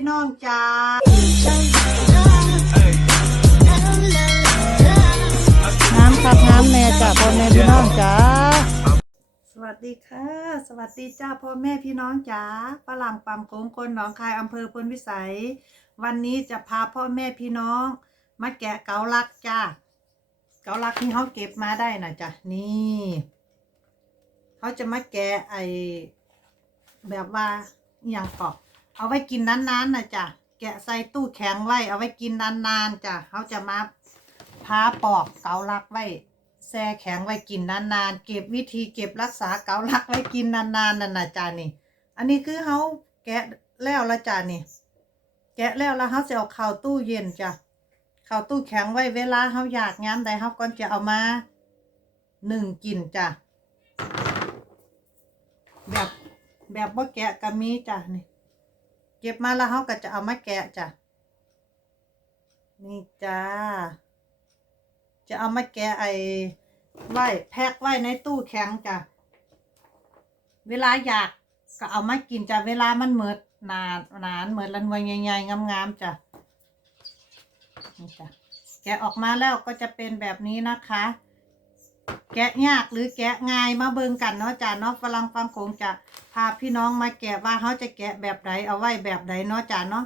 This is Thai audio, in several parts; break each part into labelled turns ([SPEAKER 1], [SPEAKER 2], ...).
[SPEAKER 1] พี่น้องจ้าน้ำครับน้ำแม่จ้าพ่อแม่พี่น้องจ้าสวัสดีค่ะ สวัสดีจ้าพ่อแม่พี่น้องจ้าฝรั่งปั๊มโค้งคนหนองคายอำเภอพลวิสัย วันนี้จะพาพ่อแม่พี่น้อง มาแกะเกาลักจ้าเกาลักที่เขาเก็บมาได้นะจ้ะนี่เขาจะมาแกะไอแบบว่าอหย่างกอบ เอาไว้กินนานๆนะจ้ะแกะใส่ตู้แข็งไว้ เอาไว้กินนานๆจ้ะเขาจะมาพาปอกเกาลักไว้แช่แข็งไว้กินนานๆ เก็บวิธีเก็บรักษาเกาลักไว้กินนานๆนั่นนะจ้ะนี่ อันนี้คือเขาแกะแล้วละจ้ะนี่ แกะแล้วแล้วเขาจะเอาเข้าตู้เย็นจ้ะเข้าตู้แข็งไว้เวลาเขาอยากงามใดเขาก็จะเอามาหนึ่งกินจ้ะแบบแบบว่าแกะก็มีจ้ะนี่ เก็บมาแล้วเขาก็จะเอามาแกะจ้ะ นี่จ้า จะเอามาแกะไอ้ไว้แพ็คไว้ในตู้แข็งจ้ะ เวลาอยากก็เอามากินจ้ะ เวลามันเหมิดนานนานเหมิดละหน่วยใหญ่ๆงามๆจ้ะ นี่จ้ะ แกะออกมาแล้วก็จะเป็นแบบนี้นะคะ แกะยากหรือแกะง่ายมาเบิ่งกันเนาะจ้ะเนาะฝรั่งฟังโขงจะพาพี่น้องมาแกะว่าเขาจะแกะแบบใดเอาไว้แบบใดเนาะจ้ะเนาะ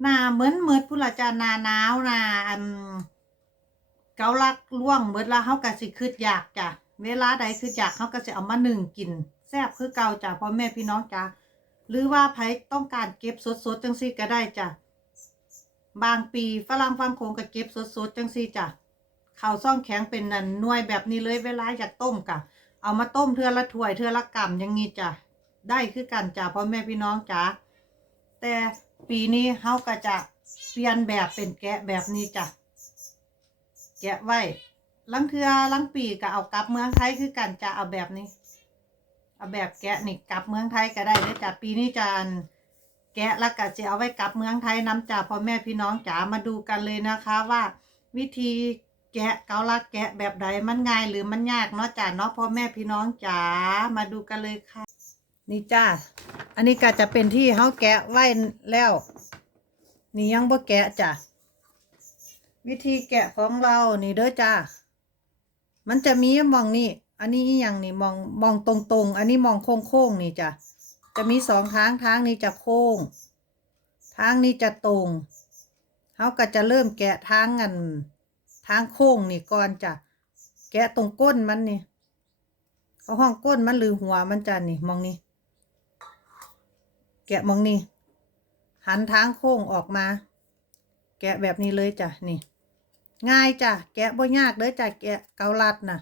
[SPEAKER 1] หนาเหมือนเหมือนผู้ละจ้ะหนาหนาวหนาอันเกาลักล่วงเบิดละเขาก็สิคืดอยากจ้ะเวลาใดคืออยากเขาก็จะเอามาหนึ่งกินแซ่บคือเก่าจ้ะพ่อแม่พี่น้องจ้ะหรือว่าไผต้องการเก็บสดๆจังซี่ก็ได้จ้ะบางปีฝรั่งฟังโขงก็เก็บสดๆจังซี่จ้ะ ข้าวซ่องแข็งเป็นนันหน่วยแบบนี้เลยเวลาอยากต้มกะ เอามาต้มเทือละถ้วยเทือละกำอย่างงี้จ้ะได้คือกันจ้ะพ่อแม่พี่น้องจ้ะแต่ปีนี้เฮาก็จะเปลี่ยนแบบเป็นแกะแบบนี้จ้ะแกะไว้ลังเทือลังปีก็เอากลับเมืองไทยคือกันจ้ะเอาแบบนี้ เอาแบบแกะนี่กลับเมืองไทยก็ได้เลยจ้ะปีนี้จะอันแกะแล้วก็จะเอาไว้กลับเมืองไทยน้ำจ่าพ่อแม่พี่น้องจ๋ามาดูกันเลยนะคะว่า วิธี แกะเกาลักแกะแบบใดมันง่ายหรือมันยากเนาะจ้าเนาะพ่อแม่พี่น้องจ๋ามาดูกันเลยค่ะ นี่จ้าอันนี้ก็จะเป็นที่เขาแกะไว้แล้ว นี่ยังบ่แกะจ้ะวิธีแกะของเรานี่เด้อจ้ามันจะมีมองนี่อันนี้อหย่างนี่มองมองตรงๆ อันนี้มองโค้งๆนี่จ้ะจะมีสองทางทางนี้จะโค้ง ทางนี้จะตรงเขาก็จะเริ่มแกะทางกัน ทางโค้งนี่ก่อนจ้ะแกะตรงก้นมันนี่เขาห้องก้นมันหรือหัวมันจ้ะนี่มองนี่แกะมองนี่หันทางโค้งออกมา แกะแบบนี้เลยจ้ะนี่ ง่ายจ้ะแกะบ่ยากเลยจ้ะแกะเกาลัดน่ะ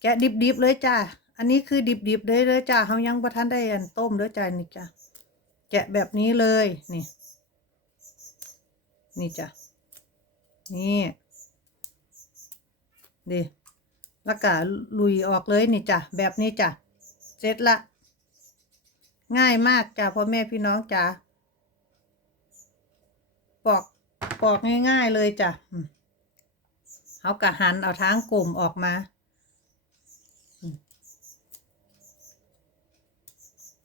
[SPEAKER 1] แกะดิบๆเลยจ้ะอันนี้คือดิบๆเลยเลยจ้ะเขายังบ่ทันได้อันต้มเลยจ้ะนี่จ้ะแกะแบบนี้เลยนี่ นี่จ้ะนี่ ดิแล้วก็ลุยออกเลยนี่จ้ะแบบนี้จ้ะเสร็จละ ง่ายมากจ้ะพ่อแม่พี่น้องจ้ะปอกปอกง่ายๆเลยจ้ะเขากะหันเอาทางกลุ่มออกมา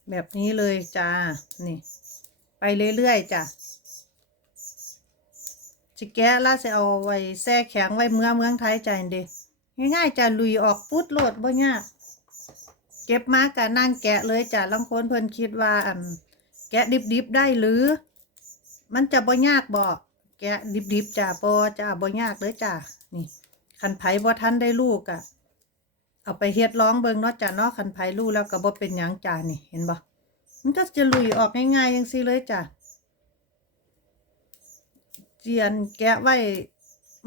[SPEAKER 1] แบบนี้เลยจ้านี่ ไปเรื่อยๆจ้ะ จะแกะแล้วจะเอาไว้แช่แข็งไว้เมื่อเมืองไทยใจเด็ง่ายๆจะลุยออกปุ๊ดโหลดบ่ยากเก็บมากะนั่งแกะเลยจ้ะลังคนเพิ่นคิดว่าอันแกะดิบๆได้หรือ มันจะบ่ยากบ่แกะดิบๆจ้ะบ่จ้ะบ่ยากเลยจ้ะนี่คันไผ่บ่ทันได้ลูกอะเอาไปเฮ็ดร้องเบิงเนาะจ้ะเนาะคันไผรู้แล้วก็บ่เป็นหยังจ้ะนี่เห็นบ่มันก็จะลุยออกง่ายๆจังซี่เลยจ้ะ เจียนแกะไว้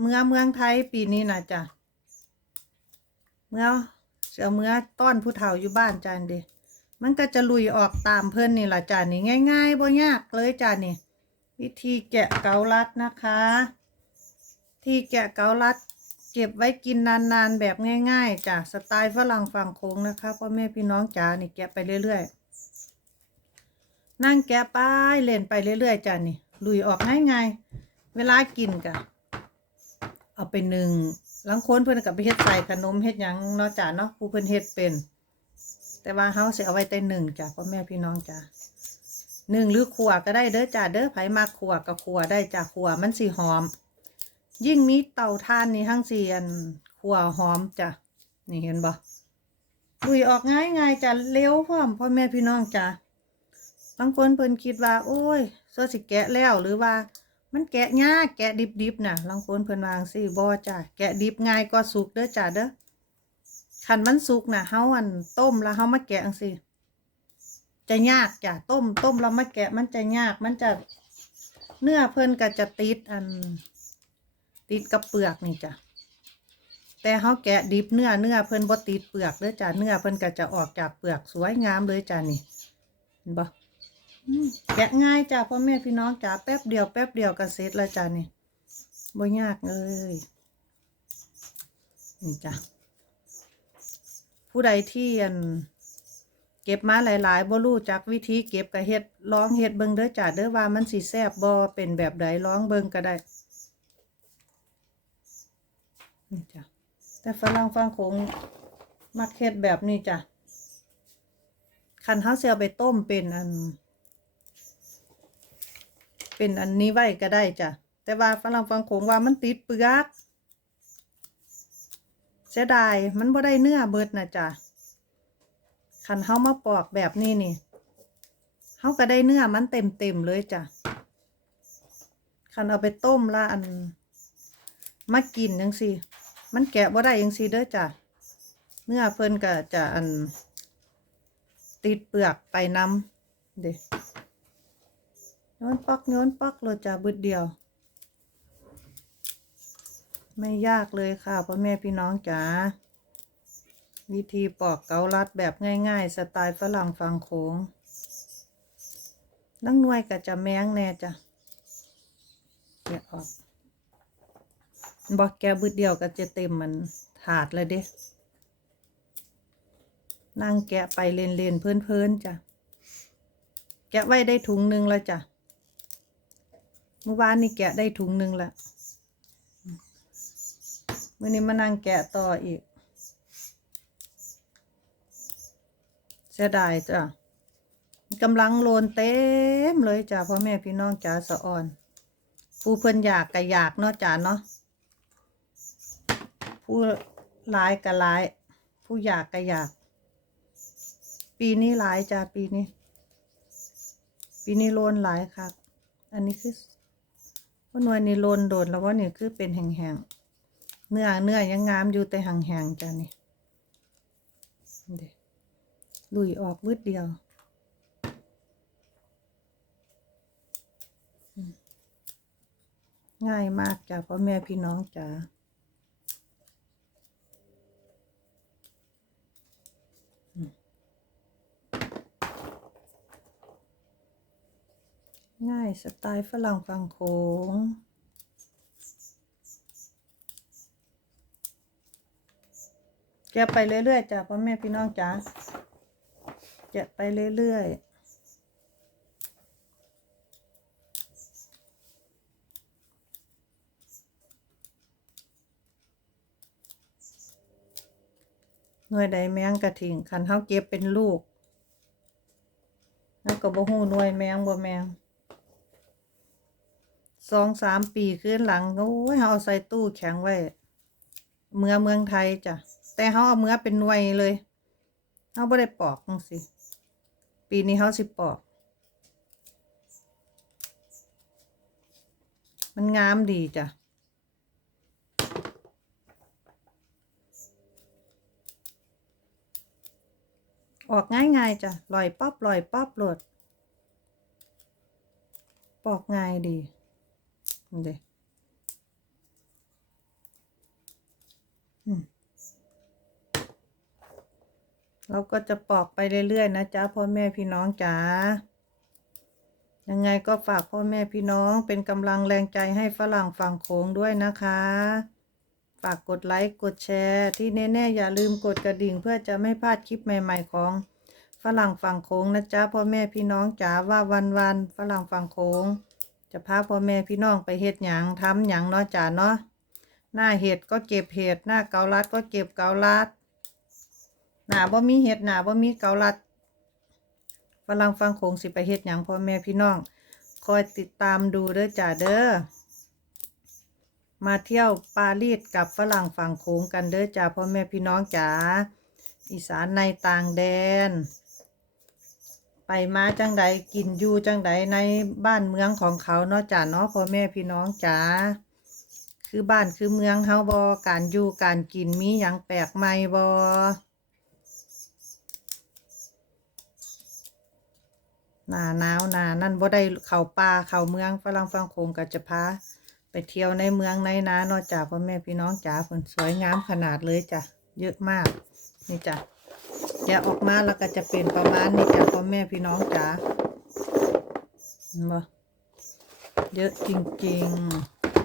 [SPEAKER 1] เมื่อเมืองไทยปีนี้นะจ้ะเมื่อเสือเมื่อต้อนผู้เฒ่าอยู่บ้านจ้ะเด้มันก็จะลุยออกตามเพื่อนนี่แหละจานี่ง่ายๆบ่ยากเลยจ้านี่วิธีแกะเกาลัดนะคะ ที่แกะเกาลัดเก็บไว้กินนานๆแบบง่าย ๆจ้ะสไตล์ฝรั่งฝั่งโค้งนะคะพ่อแม่พี่น้องจ้านี่แกะไปเรื่อยๆ นั่งแกะไปเล่นไปเรื่อยๆจ้านี่ลุยออกง่ายๆ เวลากินกะเอาไปหนึ่งลังค้นเพื่อนกับไปเฮ็ดใส่ขนมเฮ็ดหยังเนาะจ้าเนาะผู้เพื่อนเฮ็ดเป็น แต่ว่าเฮาสิเอาไว้แต่หนึ่งจ้ะพ่อแม่พี่น้องจ้ะหนึ่งหรือขัวก็ได้เด้อจ้าเด้อไผมาขัวกับขัวได้จ้าขัวมันสิหอม ยิ่งมีเตาถ่านนี่ทั้งสี่อันขัวหอมจ้ะนี่เห็นบ่ลุยออกง่ายง่ายจ้ะเร็วพร้อมพ่อแม่พี่น้องจ้ะบางคนเพิ่นคิดว่า โอ้ยโซสิแกะแล้วหรือว่า มันแกะยากแกะดิบๆนะบางคนเพิ่นวางสิบ่จ้ะแกะดิบง่ายกว่าสุกเด้อจ้ะเด้อคันมันสุกนะเฮาอันต้มแล้วเฮามาแกะจังซี่จะยากจ้ะต้มต้มแล้วมาแกะมันจะยากมันจะเนื้อเพิ่นก็จะติดอัน ติดกับเปลือกนี่จ้ะแต่เขาแกะดิบเนื้อเนื้อเพิ่นบ่ติดเปลือกเด้อจ้ะเนื้อเพิ่นก็จะออกจากเปลือกสวยงามเลยจ้ะนี่เห็นบ่อืม แกะง่ายจ้ะพ่อแม่พี่น้องจ้ะแป๊บเดียวแป๊บเดียวก็เสร็จแล้วจ้ะนี่บ่ยากเลยนี่จ้ะผู้ใดที่อันเก็บมาหลาย ๆบ่รู้จักวิธีเก็บก็เฮ็ดลองเฮ็ดเบิ่งเด้อจ้าเด้อว่ามันสิแซ่บบ่เป็นแบบใดลองเบิ่งก็ได้นี่จ้ะแต่ฝรั่งฟังคงมักเฮ็ดแบบนี้จ้ะคันเฮาสิเอาไปต้มเป็นอัน เป็นอันนี้ไว้ก็ได้จ้ะ แต่ว่าฝรั่งฟังคงว่ามันติดเปลือกเสียดายมันบ่ได้เนื้อเบิดนะจ้ะคันเฮามาปอกแบบนี้นี่เฮาก็ได้เนื้อมันเต็มเต็มเลยจ้ะคันเอาไปต้มละอันมากินจังซี่มันแกะบ่ได้จังซี่เด้อจ้ะเนื้อเพิ่นก็จะอัน ติดเปลือกไปน้ำเด้ โยนปอกโยนปอกเลยจ้ะบึดเดียว ไม่ยากเลยค่ะพ่อแม่พี่น้องจ๋าวิธีปอกเกาลัดแบบง่าย ๆ สไตล์ฝรั่งฟังโขงนังนวยก็จะแมงแน่จ้ะแกะออกบอกแกบึดเดียวก็จะเต็มมันถาดเลยเด้นั่งแกะไปเล่นๆเพลินๆจ้ะ แกะไว้ได้ถุงนึงแล้วจ้ะ เมื่อวานนี่แกะได้ถุงหนึ่งละมื่อนี้มานั่งแกะต่ออีกเสียดายจ้ะกำลังโลนเต็มเลยจ้ะพ่อแม่พี่น้องจ๋าสะอ่อน ผู้เพิ่อนอยากก็อยากเนาะจ้ะเนาะผู้หลายก็หลาย ผู้อยากก็อยาก ปีนี้หลายจ้ะปีนี้ ปีนี้โลนหลายครับ อันนี้คือ ว่าหน่วยนี่โลนโดนแล้วว่านี่คือเป็นแห้งๆเนื้อเนื้อยังงามอยู่แต่แห้งๆจ้ะนี่เด็ลุยออกมืดเดียวง่ายมากจ้ะพ่อแม่พี่น้องจ้า ง่ายสไตล์ฝรั่งฟังโขงแกะไปเรื่อยๆจ้ะพ่อแม่พี่น้องจ้าแกะไปเรื่อยๆหน่วยใดแมงกระถิงคันเฮาเก็บเป็นลูก แล้วก็บ่ฮู้หน่วยแมงบ่แมง สองสามปีขึ้นหลังโอ้ยเฮาเอาใส่ตู้แข็งไว้เมื่อเมืองไทยจ้ะแต่เฮาเอาเมื่อเป็นหน่วยเลยเฮาบ่ได้ปอกจังซี่ปีนี้เขาสิปอก มันงามดีจ้ะออกง่ายๆจ้ะลอยป๊อบลอยป๊อบหลดปอกง่ายดี เด้อืมเราก็จะปอกไปเรื่อยๆนะจ๊ะพ่อแม่พี่น้องจ๋า ยังไงก็ฝากพ่อแม่พี่น้องเป็นกำลังแรงใจให้ฝรั่งฝั่งโขงด้วยนะคะ ฝากกดไลค์กดแชร์ ที่แน่ๆอย่าลืมกดกระดิ่งเพื่อจะไม่พลาดคลิปใหม่ๆของฝรั่งฝั่งโขงนะจ๊ะพ่อแม่พี่น้องจ๋าว่าวันๆฝรั่งฝั่งโขง จะพาพ่อแม่พี่น้องไปเฮ็ดหยังทำหยังเนาะจ๋าเนาะหน้าเห็ดก็เก็บเห็ดหน้าเกาลัดก็เก็บเกาลัดหนาบ่มีเห็ดหนาบ่มีเกาลัดฝฝรั่งฟังโขงสิไปเฮ็ดหยังพ่อแม่พี่น้อง คอยติดตามดูเด้อจ้าเด้อมาเที่ยวปารีสกับฝรั่งฝั่งโขงกันเด้อจ้าพ่อแม่พี่น้องจ๋าอีสานในต่างแดน ไปมาจังใดกินอยู่จังใดในบ้านเมืองของเขาเนาะจ้าเนาะพ่อแม่พี่น้องจ๋าคือบ้านคือเมืองเฮาบ่การอยู่การกินมีหยังแปลกใหม่บ่หนาหนาวหนานั่นบ่ได้เข้าป่าเข้าเมืองฝรั่งฟังโขงก็จะพาไปเที่ยวในเมืองในนาเนาะจ้าพ่อแม่พี่น้องจ๋าเพิ่นสวยงามขนาดเลยจ้ะเยอะมากนี่จ้ะ แกะออกมาแล้วก็จะเป็นประมาณนี้จ้ะพ่อแม่พี่น้องจ๋าเห็นบ่เยอะจริง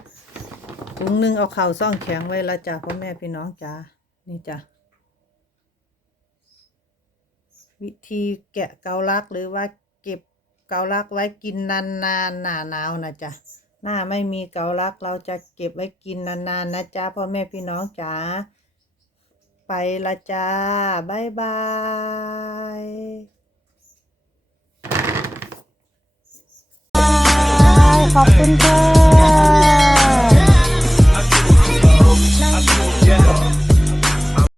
[SPEAKER 1] ๆถุงนึงเอาเข่าซ่องแข็งไว้ล้วจ้ะพ่อแม่พี่น้องจ้านี่จ้ะวิธีแกะเกาลักหรือว่าเก็บเกาลักไว้กินนานๆหนาหนาวนะจ๊ะหน้าไม่มีเกาลักเราจะเก็บไว้กินนานๆนะจ๊ะพ่อแม่พี่น้องจ๋า ไปละจ้า บ๊ายบายขอบคุณค่ะ